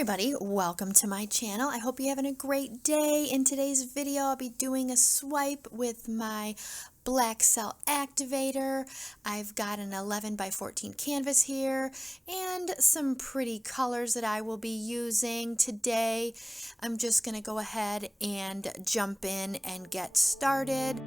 everybody, welcome to my channel. I hope you're having a great day. In today's video, I'll be doing a swipe with my black cell activator. I've got an 11 by 14 canvas here and some pretty colors that I will be using today. I'm just going to go ahead and jump in and get started.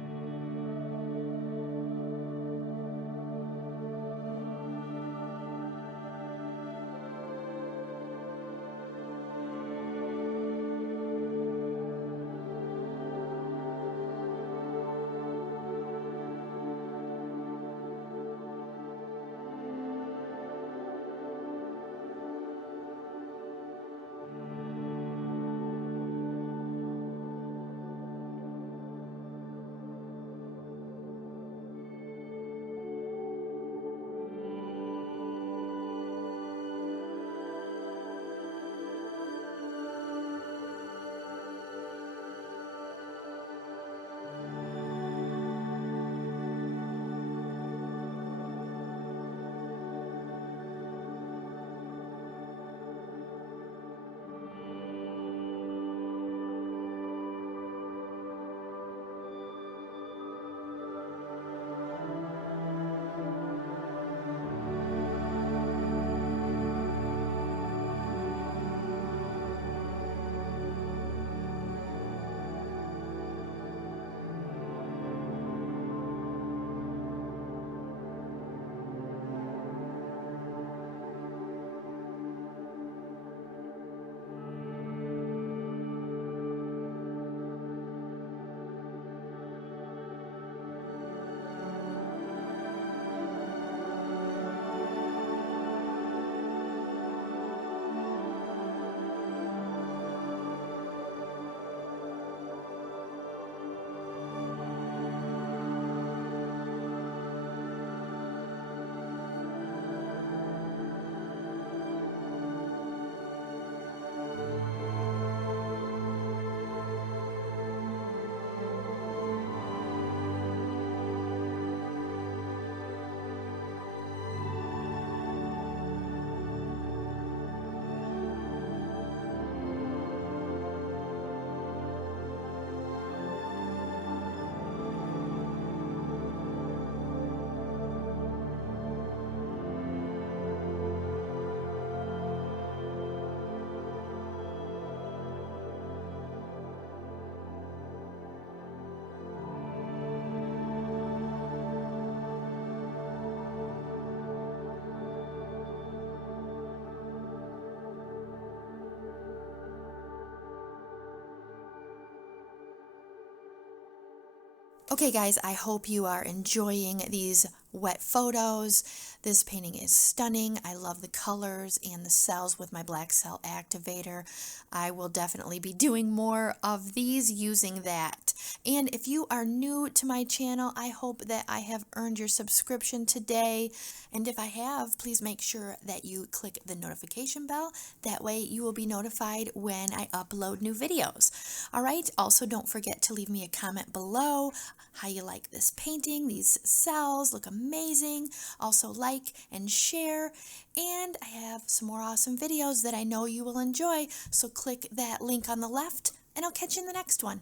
Okay guys, I hope you are enjoying these wet photos. This painting is stunning. I love the colors and the cells with my black cell activator. I will definitely be doing more of these using that. And if you are new to my channel, I hope that I have earned your subscription today. And if I have, please make sure that you click the notification bell. That way you will be notified when I upload new videos. All right, also don't forget to leave me a comment below how you like this painting. These cells look amazing. Also like and share, and I have some more awesome videos that I know you will enjoy, so click that link on the left and I'll catch you in the next one.